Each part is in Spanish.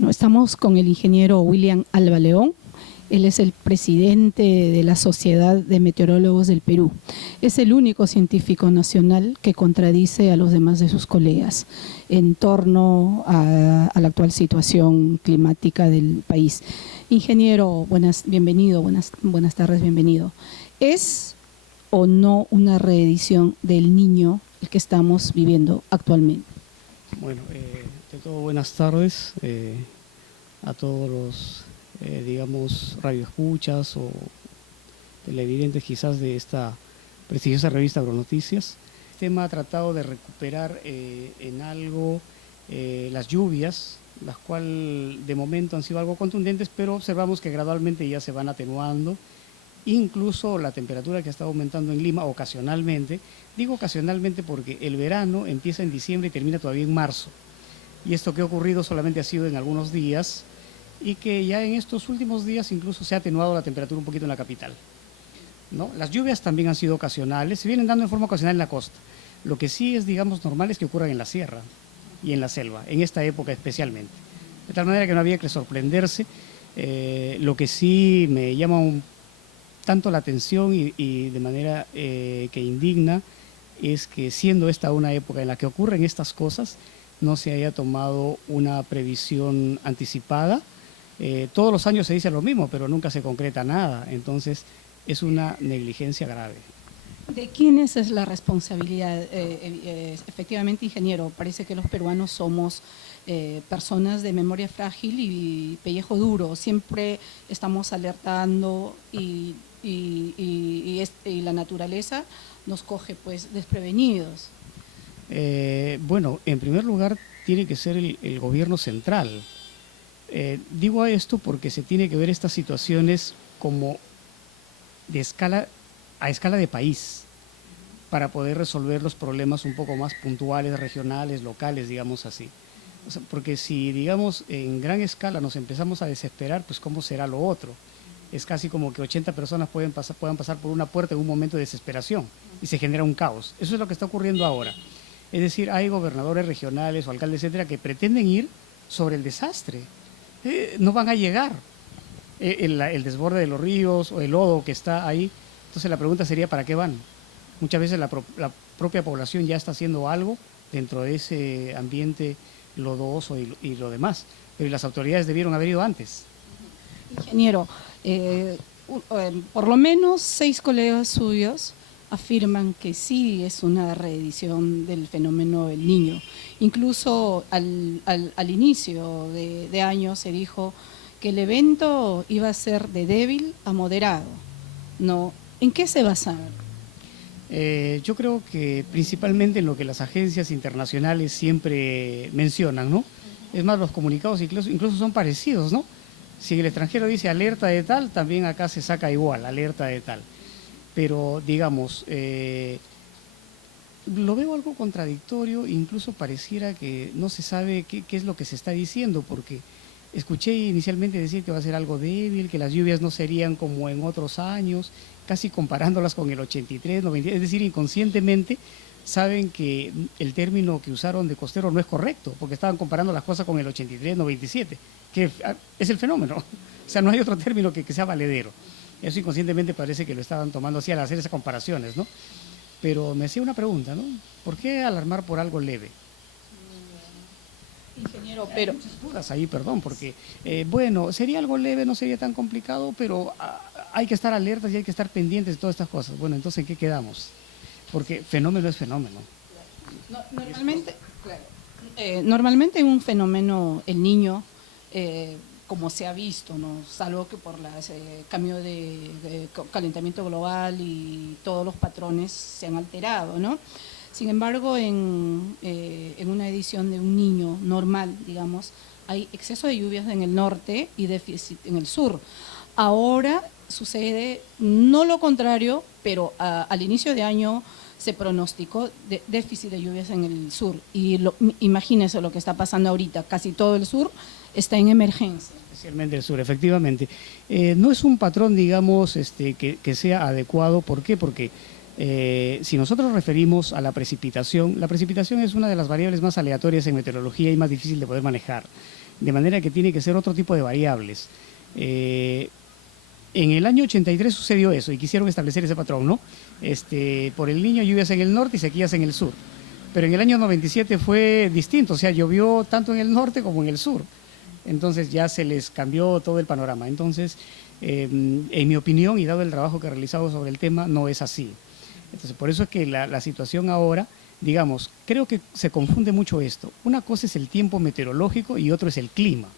Bueno, estamos con el ingeniero William Alba León. Él es el presidente de la Sociedad de Meteorólogos del Perú. Es el único científico nacional que contradice a los demás de sus colegas en torno a la actual situación climática del país. Ingeniero, bienvenido, buenas tardes, bienvenido. ¿Es o no una reedición del Niño el que estamos viviendo actualmente? Bueno, de todo buenas tardes a todos los, digamos, radioescuchas o televidentes quizás de esta prestigiosa revista Agronoticias. El tema ha tratado de recuperar en algo las lluvias, las cuales de momento han sido algo contundentes, pero observamos que gradualmente ya se van atenuando. Incluso la temperatura que está aumentando en Lima ocasionalmente, digo ocasionalmente porque el verano empieza en diciembre y termina todavía en marzo. Y esto que ha ocurrido solamente ha sido en algunos días y que ya en estos últimos días incluso se ha atenuado la temperatura un poquito en la capital, ¿no? Las lluvias también han sido ocasionales, se vienen dando en forma ocasional en la costa. Lo que sí es, digamos, normal es que ocurran en la sierra y en la selva, en esta época especialmente. De tal manera que no había que sorprenderse. Lo que sí me llama tanto la atención y de manera que indigna es que siendo esta una época en la que ocurren estas cosas, no se haya tomado una previsión anticipada. Todos los años se dice lo mismo, pero nunca se concreta nada, entonces es una negligencia grave. ¿De quiénes es la responsabilidad? Efectivamente, ingeniero, parece que los peruanos somos personas de memoria frágil y pellejo duro, siempre estamos alertando y la naturaleza nos coge pues desprevenidos. Bueno, en primer lugar tiene que ser el gobierno central. Digo esto porque se tiene que ver estas situaciones como a escala de país, para poder resolver los problemas un poco más puntuales, regionales, locales, digamos así. O sea, porque si, digamos, en gran escala nos empezamos a desesperar, pues ¿cómo será lo otro? Es casi como que 80 personas puedan pasar por una puerta en un momento de desesperación y se genera un caos. Eso es lo que está ocurriendo ahora. Es decir, hay gobernadores regionales o alcaldes, etcétera, que pretenden ir sobre el desastre. No van a llegar. El desborde de los ríos o el lodo que está ahí. Entonces la pregunta sería, ¿para qué van? Muchas veces la propia población ya está haciendo algo dentro de ese ambiente lodoso y lo demás, pero las autoridades debieron haber ido antes. Ingeniero, por lo menos 6 colegas suyos afirman que sí es una reedición del fenómeno del Niño. Incluso al inicio de año se dijo que el evento iba a ser de débil a moderado, ¿no? ¿En qué se basaron? Yo creo que principalmente en lo que las agencias internacionales siempre mencionan, ¿no? Es más, los comunicados incluso son parecidos, ¿no? Si el extranjero dice alerta de tal, también acá se saca igual, alerta de tal. Pero, digamos, lo veo algo contradictorio, incluso pareciera que no se sabe qué es lo que se está diciendo, porque escuché inicialmente decir que va a ser algo débil, que las lluvias no serían como en otros años, casi comparándolas con el 83, 90, es decir, inconscientemente saben que el término que usaron de costero no es correcto, porque estaban comparando las cosas con el 83, 97, que es el fenómeno, o sea, no hay otro término que sea valedero. Eso inconscientemente parece que lo estaban tomando así al hacer esas comparaciones, ¿no? Pero me hacía una pregunta, ¿no? ¿Por qué alarmar por algo leve? Ingeniero, pero... Hay muchas dudas ahí, perdón, porque, bueno, sería algo leve, no sería tan complicado, pero hay que estar alertas y hay que estar pendientes de todas estas cosas. Bueno, entonces, ¿en qué quedamos? Porque fenómeno es fenómeno. Normalmente un fenómeno, el Niño, como se ha visto, ¿no? Salvo que por el cambio de calentamiento global y todos los patrones se han alterado, ¿no? Sin embargo, en una edición de un Niño normal, digamos, hay exceso de lluvias en el norte y déficit en el sur. Ahora sucede no lo contrario, pero al inicio de año se pronosticó déficit de lluvias en el sur. Y imagínense lo que está pasando ahorita, casi todo el sur está en emergencia. Especialmente el sur, efectivamente. No es un patrón, digamos, que sea adecuado. ¿Por qué? Porque si nosotros referimos a la precipitación es una de las variables más aleatorias en meteorología y más difícil de poder manejar. de manera que tiene que ser otro tipo de variables. En el año 83 sucedió eso y quisieron establecer ese patrón, ¿no? Por el Niño, lluvias en el norte y sequías en el sur. Pero en el año 97 fue distinto, o sea, llovió tanto en el norte como en el sur. Entonces ya se les cambió todo el panorama. Entonces, en mi opinión, y dado el trabajo que he realizado sobre el tema, no es así. Entonces, por eso es que la situación ahora, digamos, creo que se confunde mucho esto. Una cosa es el tiempo meteorológico y otro es el clima.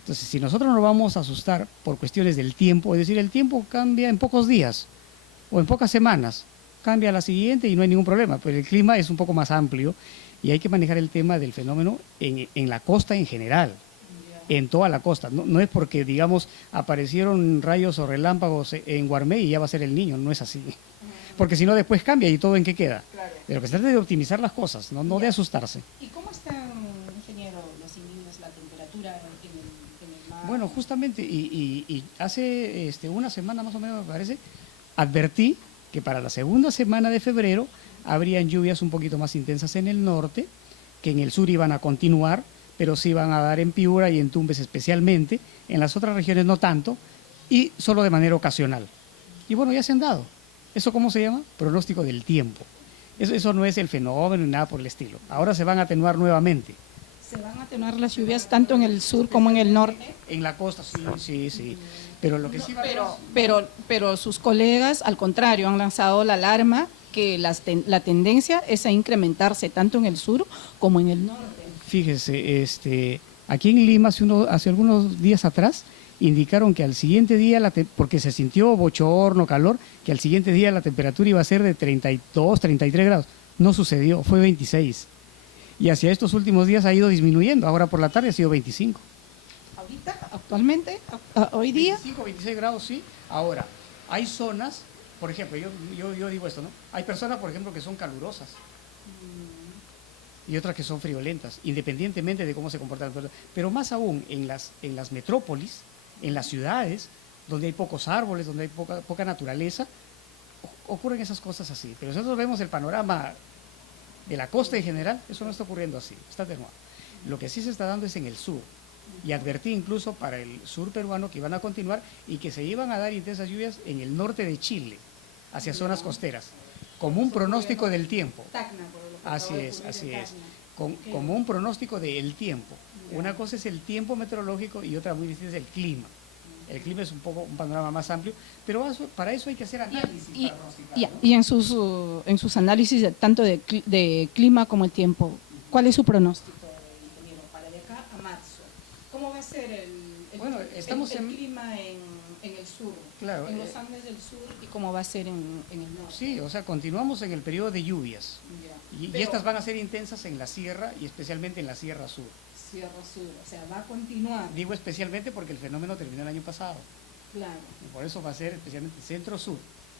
Entonces, si nosotros nos vamos a asustar por cuestiones del tiempo, es decir, el tiempo cambia en pocos días o en pocas semanas, cambia a la siguiente y no hay ningún problema, pero el clima es un poco más amplio y hay que manejar el tema del fenómeno en la costa en general, en toda la costa. No es porque, digamos, aparecieron rayos o relámpagos en Guarmey y ya va a ser el Niño, no es así. Porque si no, después cambia y todo en qué queda. Claro. Pero que se trata de optimizar las cosas, no de asustarse. ¿Y cómo están, ingeniero, los niños, la temperatura en el mar? Bueno, justamente, y hace una semana más o menos, me parece, advertí que para la segunda semana de febrero habrían lluvias un poquito más intensas en el norte, que en el sur iban a continuar, pero sí iban a dar en Piura y en Tumbes especialmente, en las otras regiones no tanto, y solo de manera ocasional. Y bueno, ya se han dado. ¿Eso cómo se llama? Pronóstico del tiempo. Eso no es el fenómeno ni nada por el estilo. Ahora se van a atenuar nuevamente. ¿Se van a atenuar las lluvias tanto en el sur como en el norte? En la costa, sí. Pero lo que sí va pero sus colegas, al contrario, han lanzado la alarma que la tendencia es a incrementarse tanto en el sur como en el norte. Fíjese, aquí en Lima, hace algunos días atrás, indicaron que al siguiente día, porque se sintió bochorno, calor, que al siguiente día la temperatura iba a ser de 32, 33 grados. No sucedió, fue 26. Y hacia estos últimos días ha ido disminuyendo. Ahora por la tarde ha sido 25. ¿Ahorita, actualmente, hoy día? 25, 26 grados, sí. Ahora, hay zonas, por ejemplo, yo digo esto, ¿no? Hay personas, por ejemplo, que son calurosas y otras que son friolentas, independientemente de cómo se comportan. Pero más aún en las metrópolis, en las ciudades, donde hay pocos árboles, donde hay poca naturaleza, ocurren esas cosas así. Pero si nosotros vemos el panorama de la costa en general, eso no está ocurriendo así, está atenuado. Lo que sí se está dando es en el sur. Y advertí incluso para el sur peruano que iban a continuar y que se iban a dar intensas lluvias en el norte de Chile, hacia zonas costeras, como un pronóstico del tiempo. Así es. Como un pronóstico del tiempo. Una cosa es el tiempo meteorológico y otra muy distinta es el clima. El clima es un panorama más amplio, pero para eso hay que hacer análisis. Y en sus análisis tanto de clima como el tiempo, ¿cuál es su pronóstico, ingeniero, para de acá a marzo? ¿Cómo va a ser el clima en el sur, claro, en los Andes del sur, y cómo va a ser en el norte? Sí, o sea, continuamos en el periodo de lluvias y estas van a ser intensas en la sierra y especialmente en la Sierra Sur. Sierra Sur, o sea, va a continuar. Digo especialmente porque el fenómeno terminó el año pasado. Claro. Y por eso va a ser especialmente centro-sur.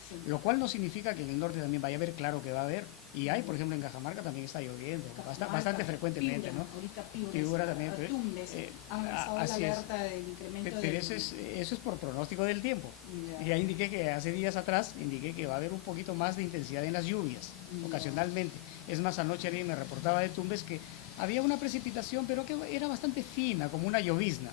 Sí. Lo cual no significa que en el norte también vaya a haber, claro que va a haber. Y hay, por ejemplo, en Cajamarca también está lloviendo, bastante frecuentemente, Piura, ¿no? Ahorita Piura también. Tumbes, han lanzado la alerta del incremento pero eso es por pronóstico del tiempo. Y ya indiqué que hace días atrás, que va a haber un poquito más de intensidad en las lluvias, ocasionalmente. Es más, anoche alguien me reportaba de Tumbes que había una precipitación, pero que era bastante fina, como una llovizna.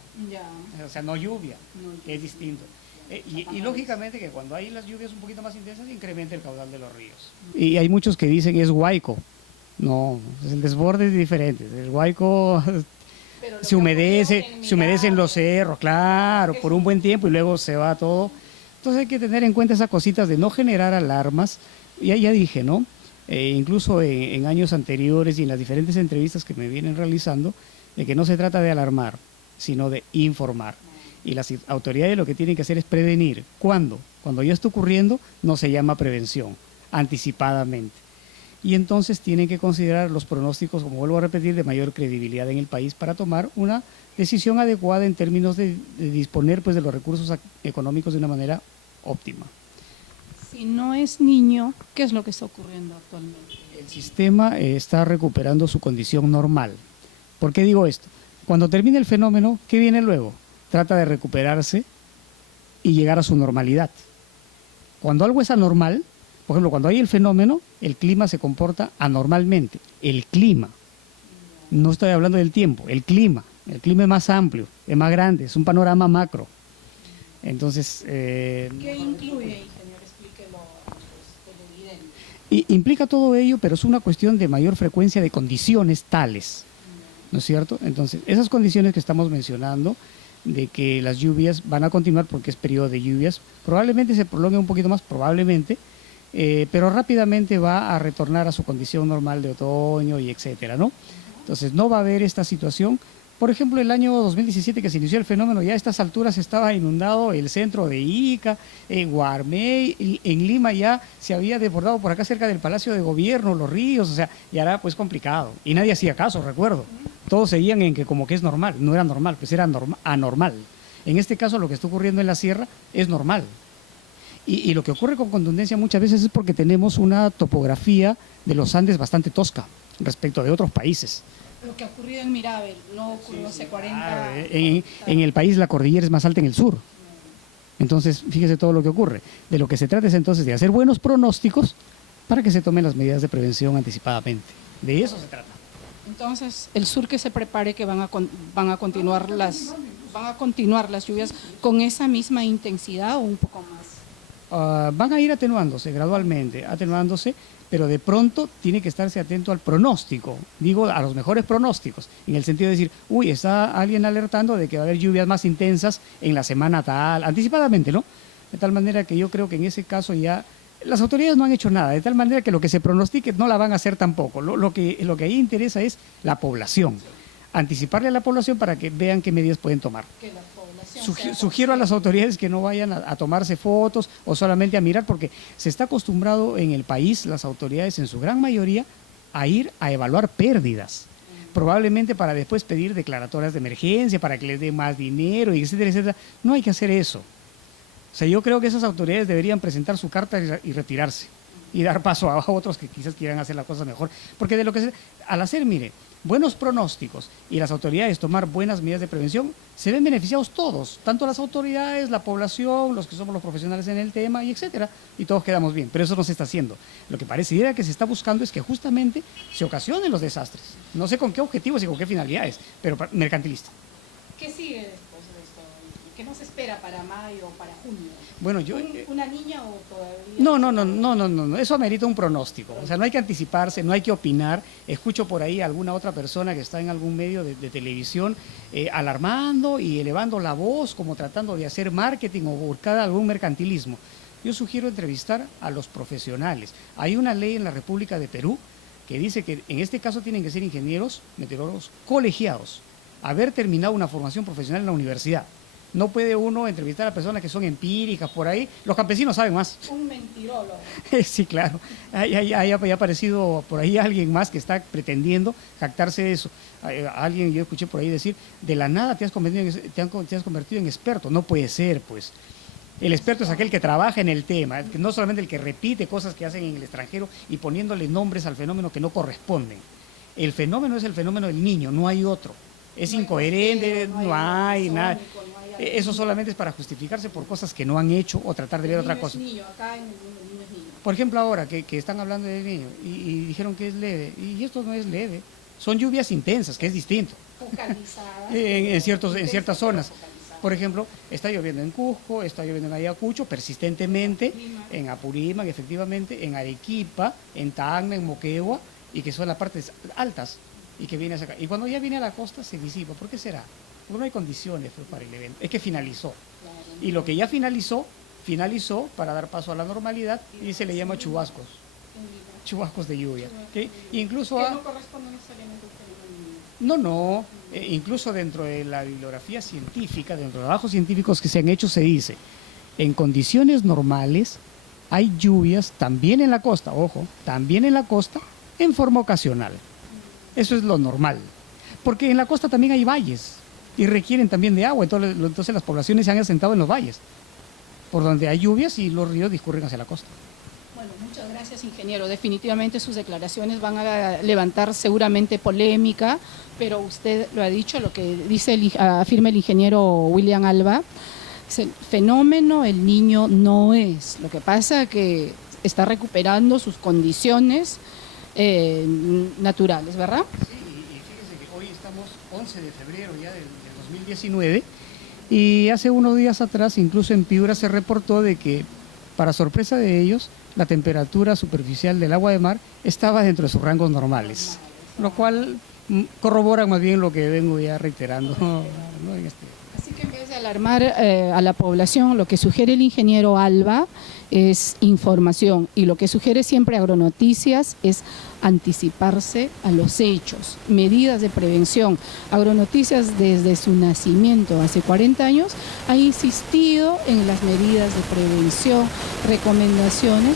O sea, no lluvia, que es distinto. Y lógicamente que cuando hay las lluvias un poquito más intensas, incrementa el caudal de los ríos. Y hay muchos que dicen es huaico. No, el desborde es diferente. El huaico se humedecen los cerros, claro, por un buen tiempo y luego se va todo. Entonces hay que tener en cuenta esas cositas de no generar alarmas. Ya dije, ¿no? Incluso en años anteriores y en las diferentes entrevistas que me vienen realizando, de que no se trata de alarmar, sino de informar. Y las autoridades lo que tienen que hacer es prevenir. ¿Cuándo? Cuando ya está ocurriendo, no se llama prevención, anticipadamente. Y entonces tienen que considerar los pronósticos, como vuelvo a repetir, de mayor credibilidad en el país para tomar una decisión adecuada en términos de disponer pues, de los recursos económicos de una manera óptima. Si no es niño, ¿qué es lo que está ocurriendo actualmente? El sistema está recuperando su condición normal. ¿Por qué digo esto? Cuando termine el fenómeno, ¿qué viene luego? Trata de recuperarse y llegar a su normalidad. Cuando algo es anormal, por ejemplo, cuando hay el fenómeno, el clima se comporta anormalmente. El clima. No estoy hablando del tiempo, el clima. El clima es más amplio, es más grande, es un panorama macro. Entonces, ¿Qué incluye, ingeniero? Explíquelo a los televidentes. implica todo ello, pero es una cuestión de mayor frecuencia de condiciones tales, ¿no es cierto? Entonces, esas condiciones que estamos mencionando, de que las lluvias van a continuar porque es periodo de lluvias, probablemente se prolongue un poquito más, probablemente, pero rápidamente va a retornar a su condición normal de otoño y etcétera, ¿no? Entonces, no va a haber esta situación. Por ejemplo, el año 2017 que se inició el fenómeno, ya a estas alturas estaba inundado el centro de Ica, en Guarmey, en Lima ya se había desbordado por acá cerca del Palacio de Gobierno, los ríos, o sea, ya era pues complicado. Y nadie hacía caso, recuerdo. Todos seguían en que como que es normal, no era normal, pues era anormal. En este caso lo que está ocurriendo en la sierra es normal. Y lo que ocurre con contundencia muchas veces es porque tenemos una topografía de los Andes bastante tosca respecto de otros países. Lo que ha ocurrido en Mirabel no ocurrió hace 40 Claro, en el país la cordillera es más alta en el sur. Entonces, fíjese todo lo que ocurre. De lo que se trata es entonces de hacer buenos pronósticos para que se tomen las medidas de prevención anticipadamente. De eso se trata. Entonces, el sur que se prepare que van a continuar las lluvias con esa misma intensidad o un poco más. Van a ir atenuándose gradualmente, pero de pronto tiene que estarse atento al pronóstico, digo a los mejores pronósticos, en el sentido de decir, uy, está alguien alertando de que va a haber lluvias más intensas en la semana tal, anticipadamente, ¿no? De tal manera que yo creo que en ese caso ya las autoridades no han hecho nada, de tal manera que lo que se pronostique no la van a hacer tampoco. Lo que ahí interesa es la población, anticiparle a la población para que vean qué medidas pueden tomar. Que la población Sugiero a las autoridades que no vayan a tomarse fotos o solamente a mirar, porque se está acostumbrado en el país, las autoridades en su gran mayoría, a ir a evaluar pérdidas, probablemente para después pedir declaratorias de emergencia, para que les dé más dinero, etcétera, etcétera. No hay que hacer eso. O sea, yo creo que esas autoridades deberían presentar su carta y retirarse y dar paso a otros que quizás quieran hacer la cosa mejor. Porque de lo que al hacer, mire, buenos pronósticos y las autoridades tomar buenas medidas de prevención, se ven beneficiados todos, tanto las autoridades, la población, los que somos los profesionales en el tema, y etcétera, y todos quedamos bien. Pero eso no se está haciendo. Lo que pareciera que se está buscando es que justamente se ocasionen los desastres. No sé con qué objetivos y con qué finalidades, pero mercantilista. ¿Qué sigue después de esto? ¿Qué nos espera para mayo o para junio? Bueno, ¿Una niña o todavía? No, eso amerita un pronóstico. O sea, no hay que anticiparse, no hay que opinar. Escucho por ahí a alguna otra persona que está en algún medio de televisión alarmando y elevando la voz, como tratando de hacer marketing o buscar algún mercantilismo. Yo sugiero entrevistar a los profesionales. Hay una ley en la República de Perú que dice que en este caso tienen que ser ingenieros, meteorólogos colegiados, haber terminado una formación profesional en la universidad. No puede uno entrevistar a personas que son empíricas por ahí. Los campesinos saben más. Un mentirólogo. Sí, claro. Ha aparecido por ahí alguien más que está pretendiendo jactarse de eso. Alguien, yo escuché por ahí decir, de la nada te has convertido en experto. No puede ser, pues. El experto es aquel que trabaja en el tema, no solamente el que repite cosas que hacen en el extranjero y poniéndole nombres al fenómeno que no corresponden. El fenómeno es el fenómeno del niño, no hay otro. Es incoherente, no hay nada. Eso solamente es para justificarse por cosas que no han hecho o tratar de ver otra cosa. Acá en el niño es niño. Por ejemplo, ahora que están hablando del niño y dijeron que es leve, y esto no es leve. Son lluvias intensas, que es distinto. Focalizadas. En ciertas zonas. Por ejemplo, está lloviendo en Cusco, está lloviendo en Ayacucho, persistentemente, en Apurímac, efectivamente, en Arequipa, en Tacna, en Moquegua, y que son las partes altas, y que viene hacia acá. Y cuando ya viene a la costa se disipa. ¿Por qué será? Porque no hay condiciones para el evento. Es que finalizó. Y lo que ya finalizó para dar paso a la normalidad y se le llama chubascos. Chubascos de lluvia. ¿Okay? Incluso que no corresponden necesariamente al fenómeno. No. Incluso dentro de la bibliografía científica, dentro de trabajos científicos que se han hecho, se dice, en condiciones normales hay lluvias también en la costa, ojo, también en la costa, en forma ocasional. Eso es lo normal. Porque en la costa también hay valles y requieren también de agua, entonces las poblaciones se han asentado en los valles, por donde hay lluvias y los ríos discurren hacia la costa. Bueno, muchas gracias, ingeniero. Definitivamente sus declaraciones van a levantar seguramente polémica, pero usted lo ha dicho, lo que afirma el ingeniero William Alba, el fenómeno el niño no es. Lo que pasa es que está recuperando sus condiciones naturales, ¿verdad? Sí, y fíjense que hoy estamos 11 de febrero ya del 2019, y hace unos días atrás, incluso en Piura se reportó de que, para sorpresa de ellos, la temperatura superficial del agua de mar estaba dentro de sus rangos normales, lo cual corrobora más bien lo que vengo ya reiterando, ¿no? Así que en vez de alarmar a la población, lo que sugiere el ingeniero Alba es información, y lo que sugiere siempre Agronoticias es anticiparse a los hechos, medidas de prevención. Agronoticias desde su nacimiento hace 40 años ha insistido en las medidas de prevención, recomendaciones